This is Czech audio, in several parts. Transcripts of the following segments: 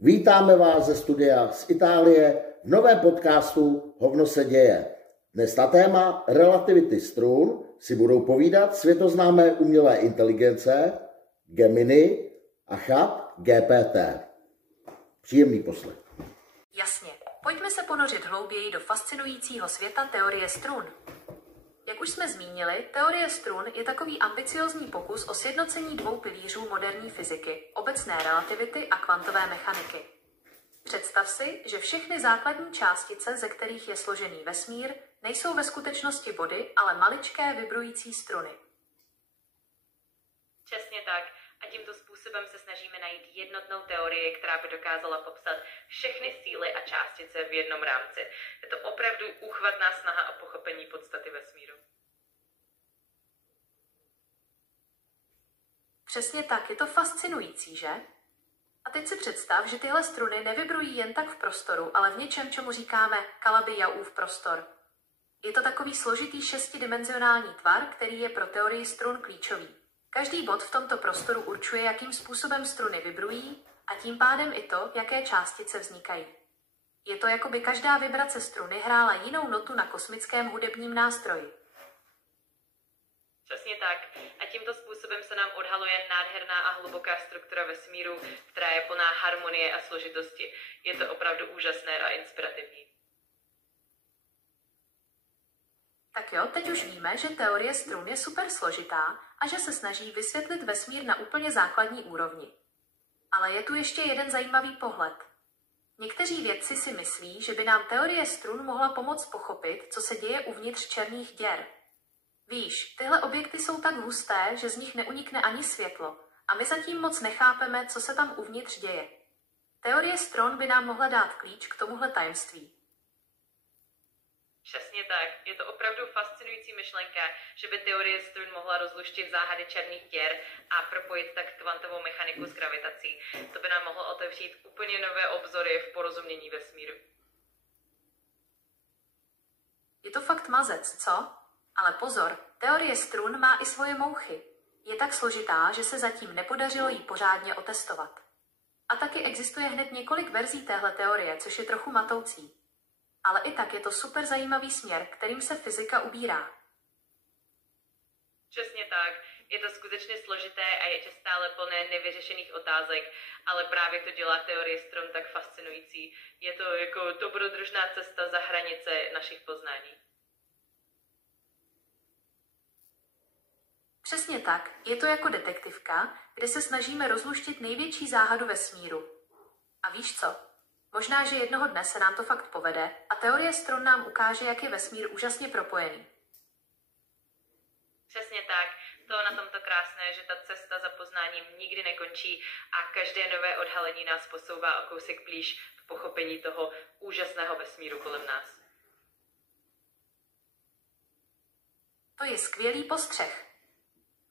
Vítáme vás ze studia z Itálie v novém podcastu Hovno se děje. Dnes na téma relativity strun si budou povídat světoznámé umělé inteligence Gemini a chat GPT. Příjemný poslech. Jasně, pojďme se ponořit hlouběji do fascinujícího světa teorie strun. Jak už jsme zmínili, teorie strun je takový ambiciózní pokus o sjednocení dvou pilířů moderní fyziky, obecné relativity a kvantové mechaniky. Představ si, že všechny základní částice, ze kterých je složený vesmír, nejsou ve skutečnosti body, ale maličké vibrující struny. Přesně tak. A tímto způsobem se snažíme najít jednotnou teorii, která by dokázala popsat všechny síly a částice v jednom rámci. Je to opravdu úchvatná snaha o pochopení podstaty vesmíru. Přesně tak, je to fascinující, že? A teď si představ, že tyhle struny nevibrují jen tak v prostoru, ale v něčem, čemu říkáme Calabi-Yau prostor. Je to takový složitý šestidimenzionální tvar, který je pro teorii strun klíčový. Každý bod v tomto prostoru určuje, jakým způsobem struny vibrují a tím pádem i to, jaké částice vznikají. Je to, jako by každá vibrace struny hrála jinou notu na kosmickém hudebním nástroji. Přesně tak. A tímto způsobem se nám odhaluje nádherná a hluboká struktura vesmíru, která je plná harmonie a složitosti. Je to opravdu úžasné a inspirativní. Tak jo, teď už víme, že teorie strun je super složitá a že se snaží vysvětlit vesmír na úplně základní úrovni. Ale je tu ještě jeden zajímavý pohled. Někteří vědci si myslí, že by nám teorie strun mohla pomoct pochopit, co se děje uvnitř černých děr. Víš, tyhle objekty jsou tak husté, že z nich neunikne ani světlo a my zatím moc nechápeme, co se tam uvnitř děje. Teorie strun by nám mohla dát klíč k tomuhle tajemství. Přesně tak. Je to opravdu fascinující myšlenka, že by teorie strun mohla rozluštit záhady černých děr a propojit tak kvantovou mechaniku s gravitací. To by nám mohlo otevřít úplně nové obzory v porozumění vesmíru. Je to fakt mazec, co? Ale pozor, teorie strun má i svoje mouchy. Je tak složitá, že se zatím nepodařilo ji pořádně otestovat. A taky existuje hned několik verzí téhle teorie, což je trochu matoucí. Ale i tak je to super zajímavý směr, kterým se fyzika ubírá. Přesně tak. Je to skutečně složité a je stále plné nevyřešených otázek, ale právě to dělá teorie strun tak fascinující. Je to jako dobrodružná cesta za hranice našich poznání. Přesně tak, je to jako detektivka, kde se snažíme rozluštit největší záhadu vesmíru. A víš co? Možná, že jednoho dne se nám to fakt povede a teorie strun nám ukáže, jak je vesmír úžasně propojený. Přesně tak. To na tomto krásné, že ta cesta za poznáním nikdy nekončí a každé nové odhalení nás posouvá o kousek blíž k pochopení toho úžasného vesmíru kolem nás. To je skvělý postřeh.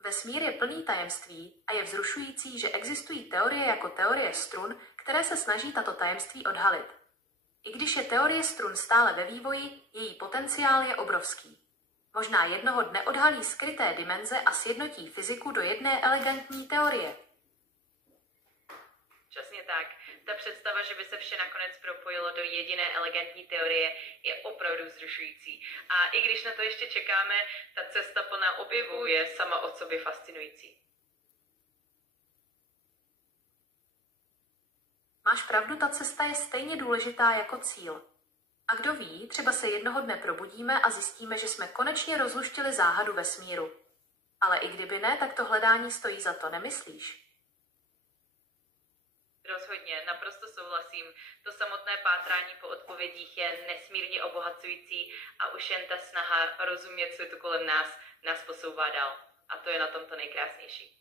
Vesmír je plný tajemství a je vzrušující, že existují teorie jako teorie strun, které se snaží tato tajemství odhalit. I když je teorie strun stále ve vývoji, její potenciál je obrovský. Možná jednoho dne odhalí skryté dimenze a sjednotí fyziku do jedné elegantní teorie. Přesně tak. Ta představa, že by se vše nakonec propojilo do jediné elegantní teorie, je opravdu vzrušující. A i když na to ještě čekáme, ta cesta plná objevů je sama o sobě fascinující. Máš pravdu, ta cesta je stejně důležitá jako cíl. A kdo ví, třeba se jednoho dne probudíme a zjistíme, že jsme konečně rozluštili záhadu vesmíru. Ale i kdyby ne, tak to hledání stojí za to, nemyslíš? Rozhodně, naprosto souhlasím. To samotné pátrání po odpovědích je nesmírně obohacující a už jen ta snaha rozumět světu kolem nás posouvá dál. A to je na tom to nejkrásnější.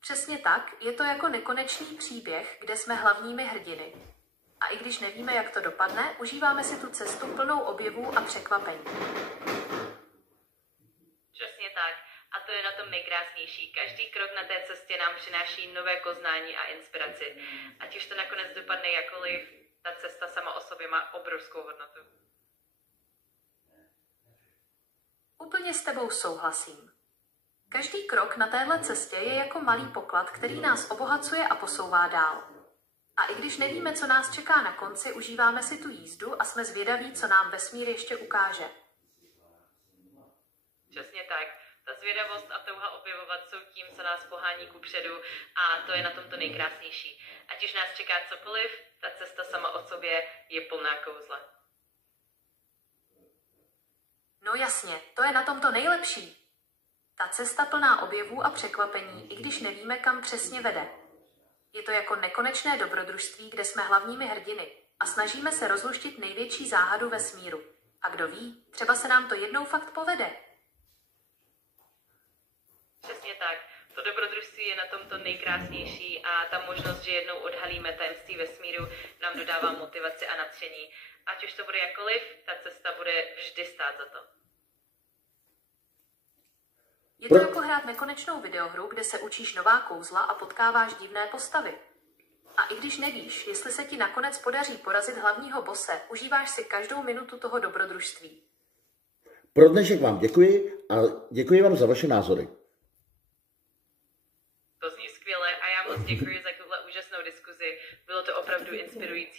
Přesně tak, je to jako nekonečný příběh, kde jsme hlavními hrdiny. A i když nevíme, jak to dopadne, užíváme si tu cestu plnou objevů a překvapení. Přesně tak. A to je na tom nejkrásnější. Každý krok na té cestě nám přináší nové poznání a inspiraci. Ať už to nakonec dopadne jakkoliv, ta cesta sama o sobě má obrovskou hodnotu. Úplně s tebou souhlasím. Každý krok na téhle cestě je jako malý poklad, který nás obohacuje a posouvá dál. A i když nevíme, co nás čeká na konci, užíváme si tu jízdu a jsme zvědaví, co nám vesmír ještě ukáže. Přesně tak. Ta zvědavost a touha objevovat jsou tím, co nás pohání kupředu a to je na tom to nejkrásnější. Ať už nás čeká cokoliv, ta cesta sama o sobě je plná kouzla. No jasně, to je na tom to nejlepší. Ta cesta plná objevů a překvapení, i když nevíme, kam přesně vede. Je to jako nekonečné dobrodružství, kde jsme hlavními hrdiny a snažíme se rozluštit největší záhadu vesmíru. A kdo ví, třeba se nám to jednou fakt povede. Přesně tak. To dobrodružství je na tom to nejkrásnější a ta možnost, že jednou odhalíme tajemství vesmíru, nám dodává motivaci a nadšení. Ať už to bude jakkoliv, ta cesta bude vždy stát za to. Je to jako hrát nekonečnou videohru, kde se učíš nová kouzla a potkáváš divné postavy. A i když nevíš, jestli se ti nakonec podaří porazit hlavního bose, užíváš si každou minutu toho dobrodružství. Pro dnešek vám děkuji a děkuji vám za vaše názory. To zní skvěle a já moc děkuji za tuhle úžasnou diskuzi. Bylo to opravdu inspirující.